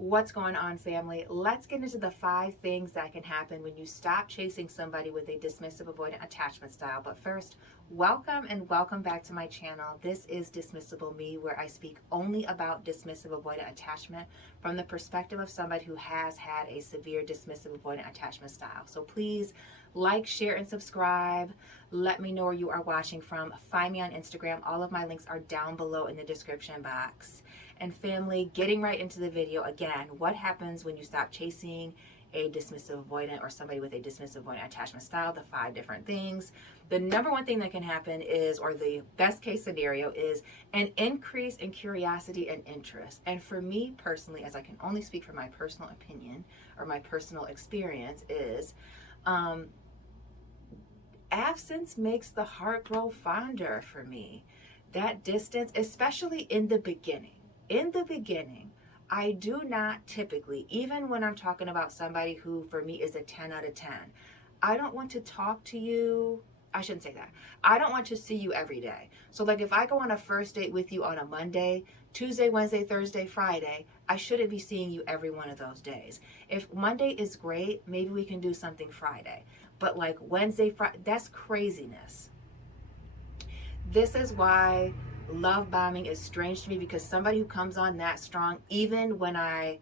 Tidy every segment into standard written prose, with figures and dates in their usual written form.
What's going on, family? Let's get into the 5 things that can happen when you stop chasing somebody with a dismissive avoidant attachment style. But first, welcome and welcome back to my channel. This is Dismissible Me, where I speak only about dismissive avoidant attachment from the perspective of somebody who has had a severe dismissive avoidant attachment style. So please like, share, and subscribe. Let me know where you are watching from. Find me on Instagram. All of my links are down below in the description box. And family, getting right into the video again, what happens when you stop chasing a dismissive avoidant or somebody with a dismissive avoidant attachment style? The 5 different things. The number one thing that can happen is, or the best case scenario is, an increase in curiosity and interest. And for me personally, as I can only speak from my personal opinion or my personal experience, is absence makes the heart grow fonder for me. That distance, especially in the beginning. In the beginning, I do not typically, even when I'm talking about somebody who for me is a 10 out of 10, I don't want to talk to you. I shouldn't say that. I don't want to see you every day. So like if I go on a first date with you on a Monday, Tuesday, Wednesday, Thursday, Friday, I shouldn't be seeing you every one of those days. If Monday is great, maybe we can do something Friday. But like Wednesday, Friday, that's craziness. This is why love bombing is strange to me, because somebody who comes on that strong, even when I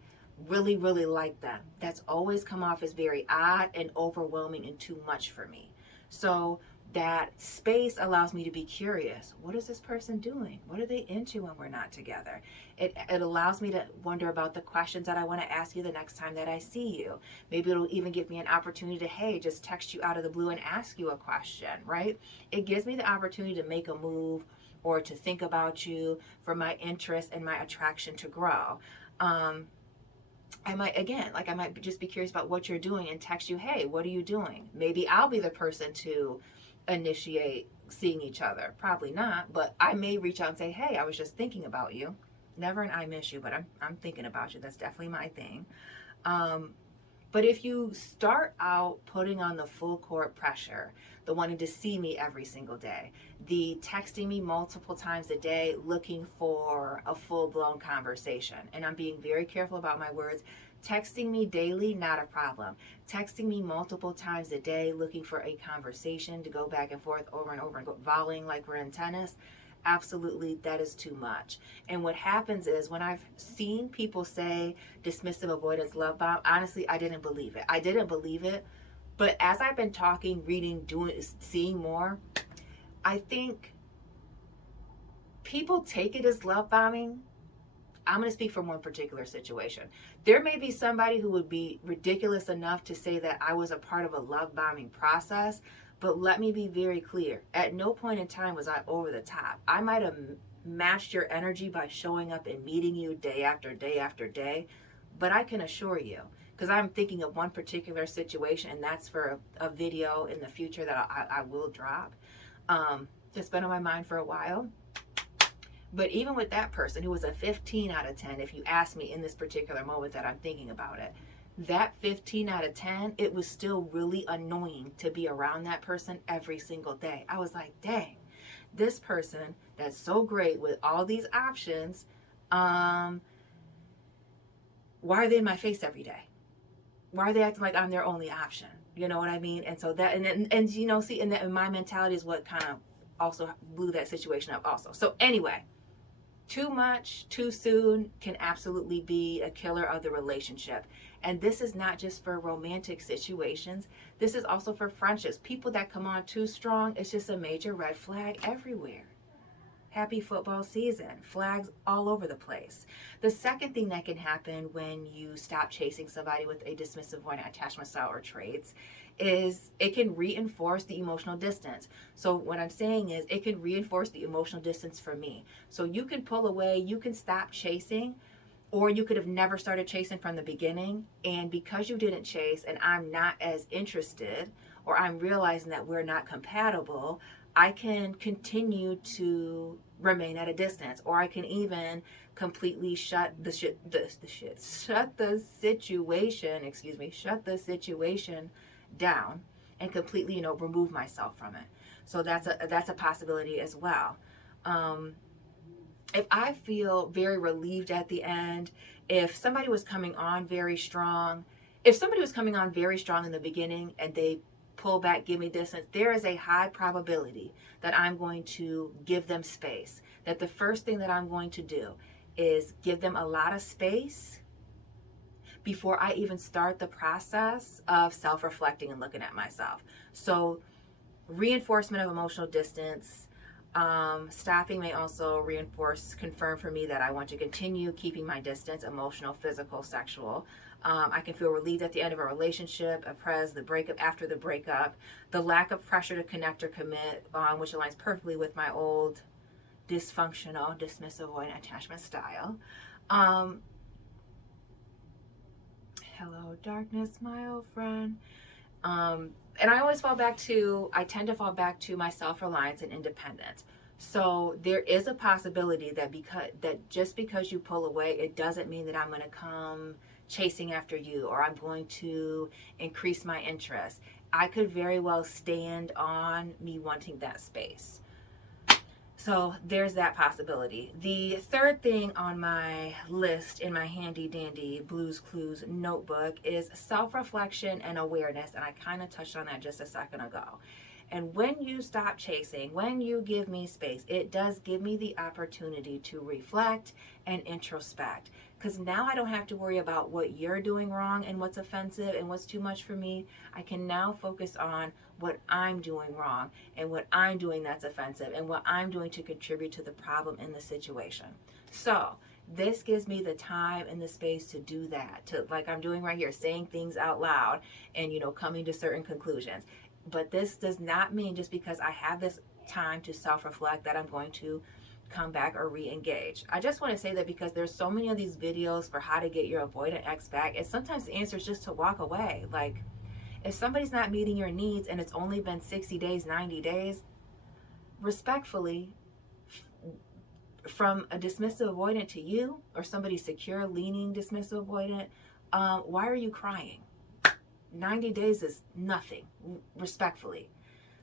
really, really like them, that's always come off as very odd and overwhelming and too much for me. So that space allows me to be curious. What is this person doing? What are they into when we're not together? It allows me to wonder about the questions that I want to ask you the next time that I see you. Maybe it'll even give me an opportunity to, hey, just text you out of the blue and ask you a question, right? It gives me the opportunity to make a move or to think about you, for my interest and my attraction to grow. I might just be curious about what you're doing and text you, hey, what are you doing? Maybe I'll be the person to initiate seeing each other. Probably not, but I may reach out and say, hey, I was just thinking about you. Never an I miss you, but I'm thinking about you. That's definitely my thing. But if you start out putting on the full court pressure, the wanting to see me every single day, the texting me multiple times a day, looking for a full-blown conversation, and I'm being very careful about my words, texting me daily, not a problem. Texting me multiple times a day, looking for a conversation to go back and forth over and over and go volleying like we're in tennis, absolutely, that is too much. And what happens is, when I've seen people say dismissive avoidance love bomb, honestly, I didn't believe it. I didn't believe it. But as I've been talking, reading, doing, seeing more, I think people take it as love bombing. I'm going to speak from one particular situation. There may be somebody who would be ridiculous enough to say that I was a part of a love bombing process. But let me be very clear. At no point in time was I over the top. I might have matched your energy by showing up and meeting you day after day after day. But I can assure you, because I'm thinking of one particular situation, and that's for a video in the future that I will drop. It's been on my mind for a while. But even with that person who was a 15 out of 10, if you ask me in this particular moment that I'm thinking about it, that 15 out of 10, it was still really annoying to be around that person every single day. I was like, dang, this person that's so great with all these options, why are they in my face every day? Why are they acting like I'm their only option? You know what I mean? And so that, and you know, see, and that, my mentality is what kind of also blew that situation up also. So anyway, too much, too soon can absolutely be a killer of the relationship. And this is not just for romantic situations. This is also for friendships. People that come on too strong, it's just a major red flag everywhere. Happy football season. Flags all over the place. The second thing that can happen when you stop chasing somebody with a dismissive avoidant attachment style or traits is it can reinforce the emotional distance. So what I'm saying is it can reinforce the emotional distance for me. So you can pull away, you can stop chasing, or you could have never started chasing from the beginning. And because you didn't chase and I'm not as interested, or I'm realizing that we're not compatible, I can continue to remain at a distance, or I can even completely shut the situation down and completely, remove myself from it. So that's a possibility as well. if I feel very relieved at the end, if somebody was coming on very strong, if somebody was coming on very strong in the beginning and they pull back, give me distance, there is a high probability that I'm going to give them space. That the first thing that I'm going to do is give them a lot of space before I even start the process of self-reflecting and looking at myself. So reinforcement of emotional distance. Stopping may also confirm for me that I want to continue keeping my distance, emotional, physical, sexual. I can feel relieved at the end of a relationship, the breakup, after the breakup, the lack of pressure to connect or commit, which aligns perfectly with my old dysfunctional, dismissive avoidant attachment style. Hello, darkness, my old friend. And I tend to fall back to my self-reliance and independence. So there is a possibility that just because you pull away, it doesn't mean that I'm going to come chasing after you, or I'm going to increase my interest. I could very well stand on me wanting that space. So there's that possibility. The third thing on my list in my handy dandy Blues Clues notebook is self-reflection and awareness. And I kind of touched on that just a second ago. And when you stop chasing, when you give me space, it does give me the opportunity to reflect and introspect. Because now I don't have to worry about what you're doing wrong and what's offensive and what's too much for me. I can now focus on what I'm doing wrong and what I'm doing that's offensive and what I'm doing to contribute to the problem in the situation. So this gives me the time and the space to do that, to, like I'm doing right here, saying things out loud and, coming to certain conclusions. But this does not mean just because I have this time to self-reflect that I'm going to come back or re-engage. I just want to say that because there's so many of these videos for how to get your avoidant ex back, and sometimes the answer is just to walk away. Like, if somebody's not meeting your needs and it's only been 60 days, 90 days, respectfully, from a dismissive avoidant to you, or somebody secure, leaning dismissive avoidant, why are you crying? 90 days is nothing, respectfully.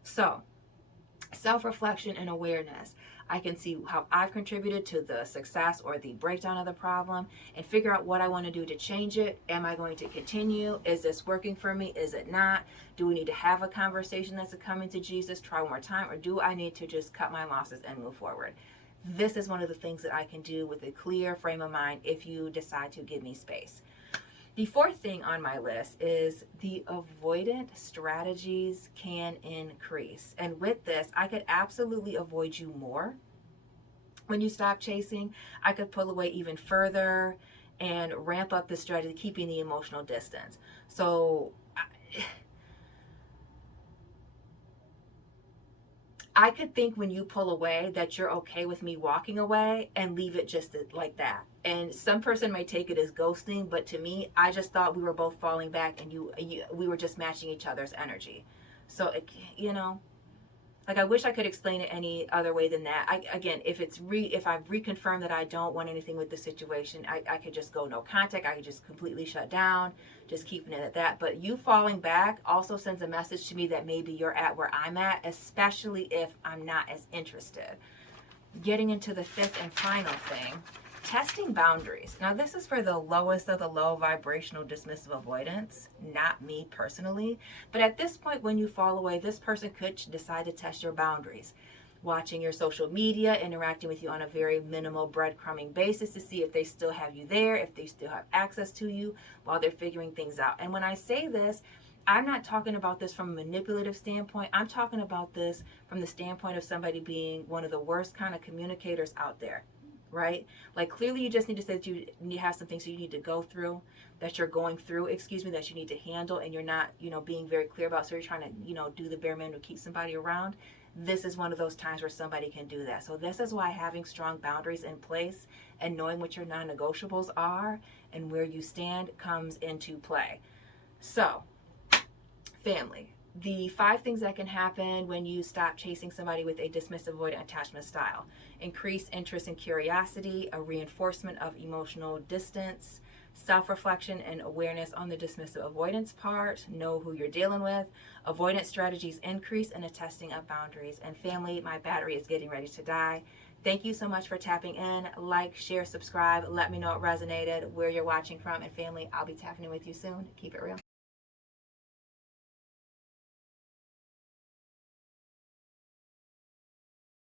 So, self-reflection and awareness. I can see how I've contributed to the success or the breakdown of the problem and figure out what I want to do to change it. Am I going to continue? Is this working for me? Is it not? Do we need to have a conversation that's a coming to Jesus, try one more time, or do I need to just cut my losses and move forward? This is one of the things that I can do with a clear frame of mind if you decide to give me space. The fourth thing on my list is the avoidant strategies can increase. And with this, I could absolutely avoid you more. When you stop chasing, I could pull away even further and ramp up the strategy, keeping the emotional distance. So I could think when you pull away that you're okay with me walking away and leave it just like that. And some person may take it as ghosting, but to me, I just thought we were both falling back and we were just matching each other's energy. So, like, I wish I could explain it any other way than that. If I've reconfirmed that I don't want anything with the situation, I could just go no contact. I could just completely shut down, just keeping it at that. But you falling back also sends a message to me that maybe you're at where I'm at, especially if I'm not as interested. Getting into the fifth and final thing, testing boundaries. Now, this is for the lowest of the low vibrational dismissive avoidance, not me personally. But at this point, when you fall away, this person could decide to test your boundaries. Watching your social media, interacting with you on a very minimal breadcrumbing basis to see if they still have you there, if they still have access to you while they're figuring things out. And when I say this, I'm not talking about this from a manipulative standpoint. I'm talking about this from the standpoint of somebody being one of the worst kind of communicators out there. Right? Like, clearly you just need to say that you have some things that you need to go through, that you're going through, that you need to handle, and you're not, being very clear about, so you're trying to, do the bare minimum to keep somebody around. This is one of those times where somebody can do that. So this is why having strong boundaries in place and knowing what your non-negotiables are and where you stand comes into play. So, family. The 5 things that can happen when you stop chasing somebody with a dismissive avoidant attachment style. Increased interest and curiosity, a reinforcement of emotional distance, self-reflection and awareness on the dismissive avoidance part. Know who you're dealing with. Avoidance strategies increase and a testing of boundaries. And family, my battery is getting ready to die. Thank you so much for tapping in. Like, share, subscribe. Let me know it resonated, where you're watching from. And family, I'll be tapping in with you soon. Keep it real.